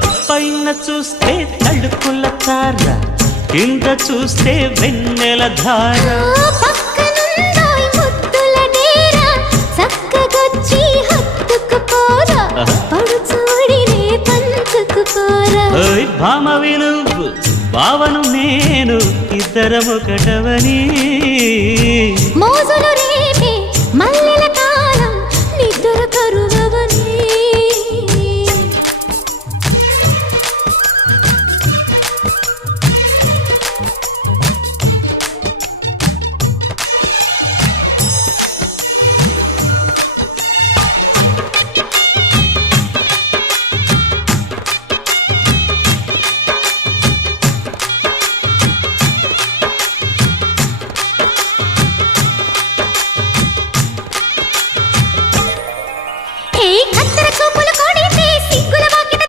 పైన చూస్తే తడుకుల తార, కింద చూస్తే వెన్నెల ధార. పక్కనుందోయ్ ముద్దుల డేరా, చక్కగొచ్చి హత్తుకుపోరా, పడు చూడినే పంచుకుపోరా. భామ విలువు భావను నేను, ఇద్దరమొకటవని మోజులు రేపే మల్లె